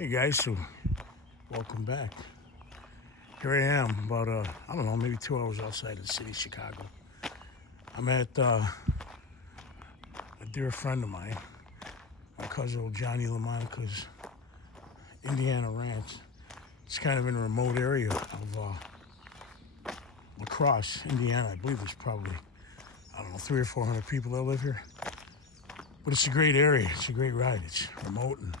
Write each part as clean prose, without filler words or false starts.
Hey guys, so welcome back. Here I am, about I don't know, maybe 2 hours outside of the city of Chicago. I'm at a dear friend of mine, my cousin Johnny LaMonica's Indiana Ranch. It's kind of in a remote area of La Crosse, Indiana. I believe there's probably, I don't know, 300 or 400 people that live here. But it's a great area. It's a great ride. It's remote and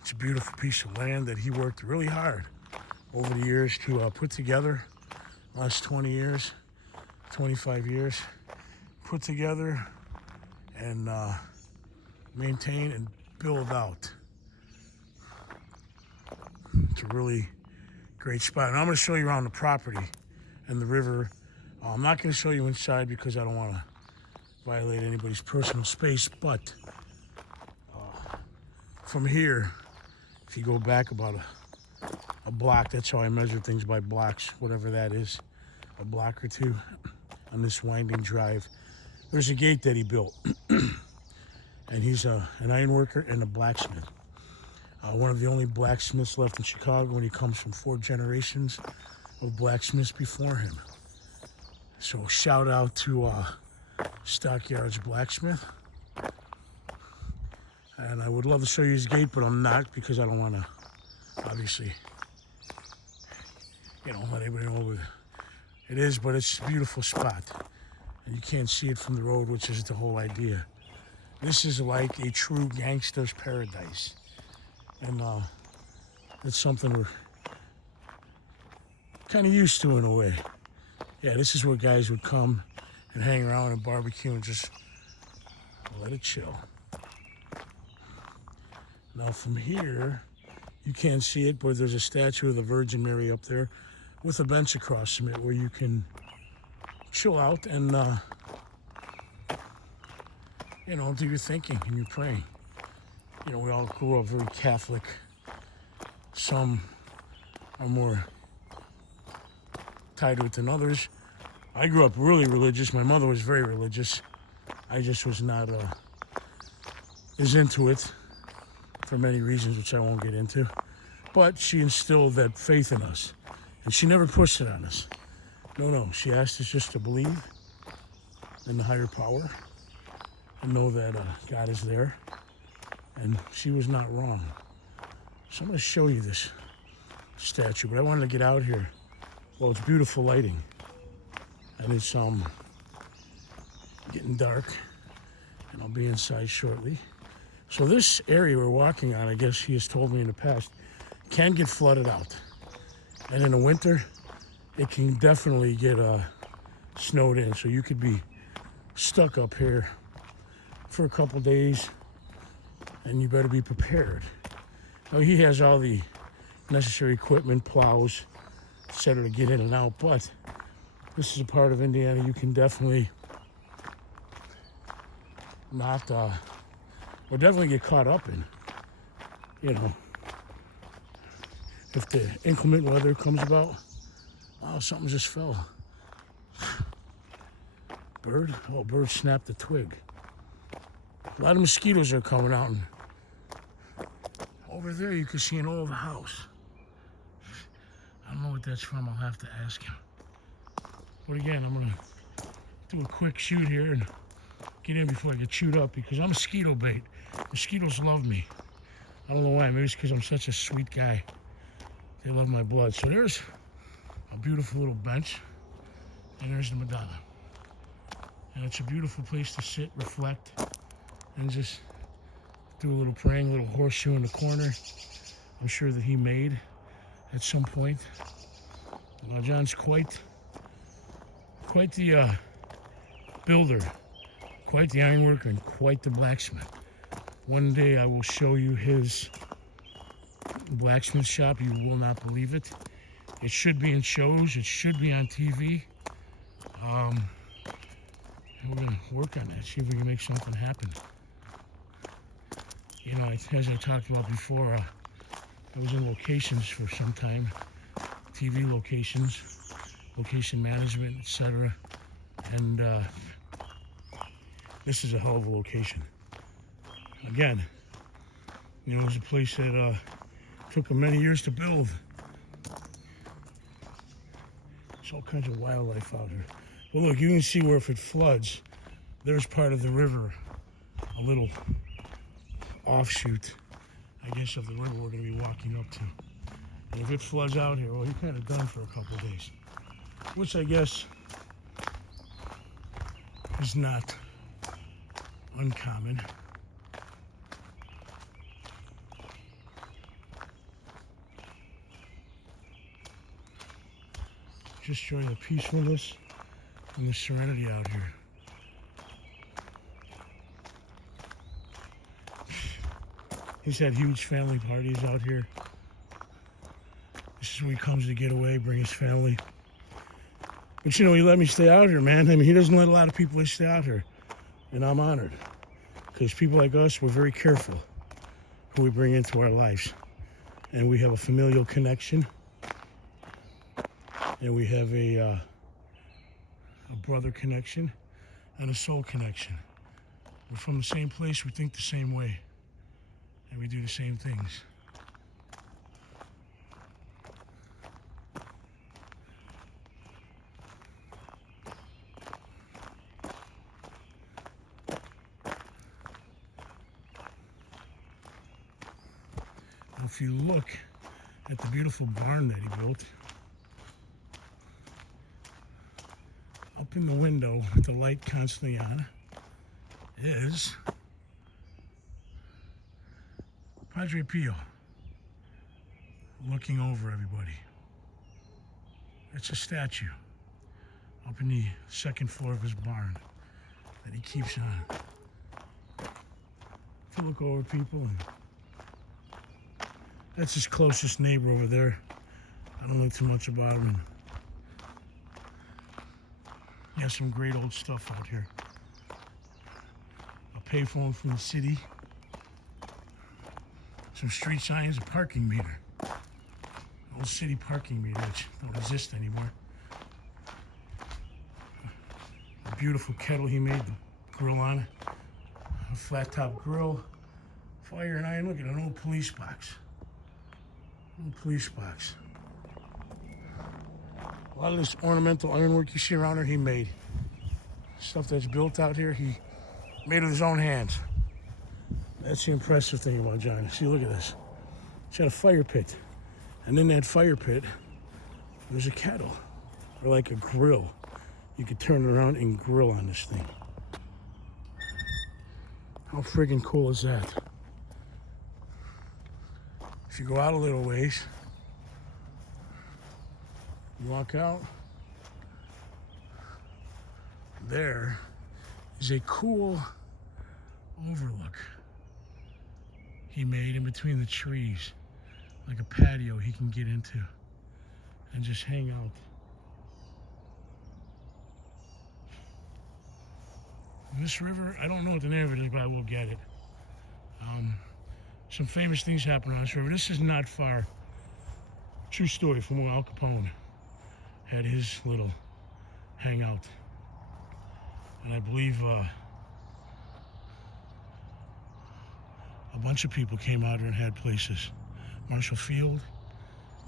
it's a beautiful piece of land that he worked really hard over the years to put together. Last 20 years, 25 years, put together and maintain and build out. It's a really great spot. And I'm going to show you around the property and the river. I'm not going to show you inside because I don't want to violate anybody's personal space, but from here, if you go back about a block, that's how I measure things, by blocks, whatever that is, a block or two on this winding drive. There's a gate that he built, and he's an iron worker and a blacksmith. One of the only blacksmiths left in Chicago, and he comes from 4 generations of blacksmiths before him. So shout out to Stockyards Blacksmith. And I would love to show you his gate, but I'm not, because I don't want to, obviously, let everybody know what it is. But it's a beautiful spot, and you can't see it from the road, which is the whole idea. This is like a true gangster's paradise, and it's something we're kind of used to in a way. Yeah, this is where guys would come and hang around and barbecue and just let it chill. Now from here, you can't see it, but there's a statue of the Virgin Mary up there with a bench across from it where you can chill out and, do your thinking and your praying. We all grew up very Catholic. Some are more tied to it than others. I grew up really religious. My mother was very religious. I just was not as into it, for many reasons, which I won't get into. But she instilled that faith in us, and she never pushed it on us. No, she asked us just to believe in the higher power and know that God is there, and she was not wrong. So I'm going to show you this statue, but I wanted to get out here. Well, it's beautiful lighting, and it's getting dark, and I'll be inside shortly. So this area we're walking on, I guess he has told me in the past, can get flooded out. And in the winter, it can definitely get snowed in. So you could be stuck up here for a couple days, and you better be prepared. Now, he has all the necessary equipment, plows, etc., to get in and out, but this is a part of Indiana you can definitely not... We'll definitely get caught up in, if the inclement weather comes about. Oh, something just fell. Bird? Oh, bird snapped a twig. A lot of mosquitoes are coming out, and over there you can see an old house. I don't know what that's from. I'll have to ask him. But again, I'm gonna do a quick shoot here and get in before I get chewed up, because I'm mosquito bait. Mosquitoes love me. I don't know why. Maybe it's because I'm such a sweet guy. They love my blood. So there's a beautiful little bench, and there's the Madonna. And it's a beautiful place to sit, reflect, and just do a little praying, a little horseshoe in the corner. I'm sure that he made at some point. Now John's quite the builder, quite the ironworker, and quite the blacksmith. One day I will show you his blacksmith shop. You will not believe it. It should be in shows. It should be on TV. And we're going to work on that, see if we can make something happen. As I talked about before, I was in locations for some time, TV locations, location management, etc. And this is a hell of a location. Again, it was a place that Took them many years to build. There's all kinds of wildlife out here. But look, you can see where if it floods, there's part of the river, a little offshoot, I guess, of the river we're going to be walking up to. And if it floods out here, well, you're kind of done for a couple of days, which I guess is not uncommon. Just showing the peacefulness and the serenity out here. He's had huge family parties out here. This is where he comes to get away, bring his family. But you know, he let me stay out here, man. I mean, he doesn't let a lot of people stay out here. And I'm honored. Because people like us, we're very careful who we bring into our lives. And we have a familial connection. And we have a brother connection and a soul connection. We're from the same place, we think the same way. And we do the same things. Now, if you look at the beautiful barn that he built, up in the window with the light constantly on is Padre Pio looking over everybody. It's a statue up in the second floor of his barn that he keeps on to look over people. And that's his closest neighbor over there. I don't know too much about him. And he has some great old stuff out here. A payphone from the city. Some street signs, a parking meter. An old city parking meter, which don't exist anymore. A beautiful kettle he made the grill on. A flat top grill. Fire and iron. Look at an old police box. Old police box. A lot of this ornamental ironwork you see around here, he made. Stuff that's built out here, he made with his own hands. That's the impressive thing about John. See, look at this. It's got a fire pit. And in that fire pit, there's a kettle, or like a grill. You could turn it around and grill on this thing. How friggin' cool is that? If you go out a little ways, you walk out, there is a cool overlook he made in between the trees, like a patio he can get into and just hang out. And this river, I don't know what the name of it is, but I will get it. Some famous things happen on this river. This is not far. True story from where Al Capone had his little hangout. And I believe a bunch of people came out here and had places. Marshall Field,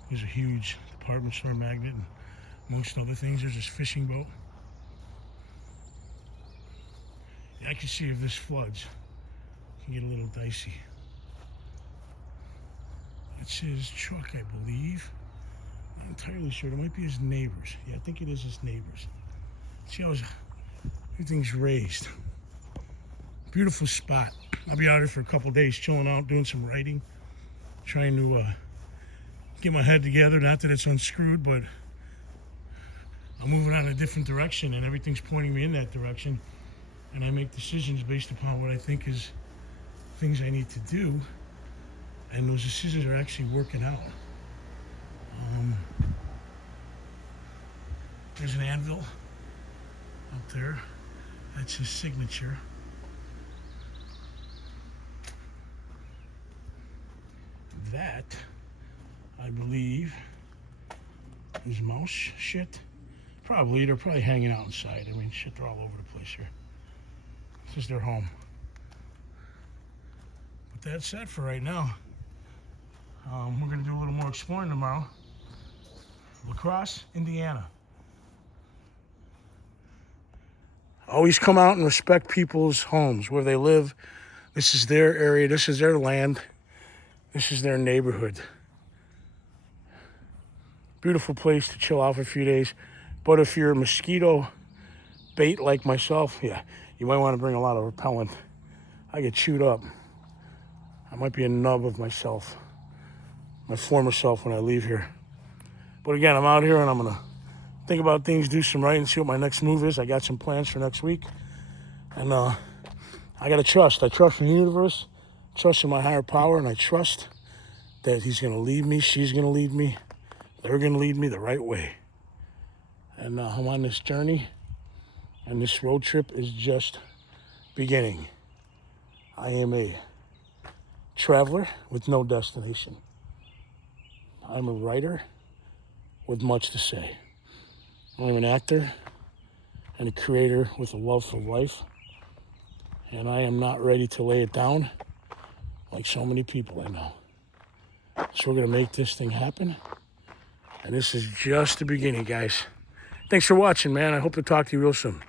he's a huge department store magnate, and amongst other things, there's this fishing boat. Yeah, I can see if this floods, it can get a little dicey. It's his truck, I believe. Not entirely sure. It might be his neighbors. Yeah, I think it is his neighbors. See how everything's raised. Beautiful spot. I'll be out here for a couple days, chilling out, doing some writing, trying to get my head together. Not that it's unscrewed, but I'm moving on a different direction, and everything's pointing me in that direction. And I make decisions based upon what I think is things I need to do, and those decisions are actually working out. There's an anvil up there. That's his signature. That, I believe, is mouse shit. Probably. They're probably hanging out inside. I mean, shit, they're all over the place here. This is their home. But that's it for right now. We're going to do a little more exploring tomorrow. La Crosse, Indiana. Always come out and respect people's homes, where they live. This is their area. This is their land. This is their neighborhood. Beautiful place to chill out for a few days. But if you're a mosquito bait like myself, yeah, you might want to bring a lot of repellent. I get chewed up. I might be a nub of myself, my former self, when I leave here. But again, I'm out here and I'm going to think about things, do some writing, see what my next move is. I got some plans for next week. And I got to trust. I trust in the universe, trust in my higher power, and I trust that he's going to lead me, she's going to lead me, they're going to lead me the right way. And I'm on this journey, and this road trip is just beginning. I am a traveler with no destination. I'm a writer with much to say. I'm an actor and a creator with a love for life. And I am not ready to lay it down like so many people I know. So we're going to make this thing happen. And this is just the beginning, guys. Thanks for watching, man. I hope to talk to you real soon.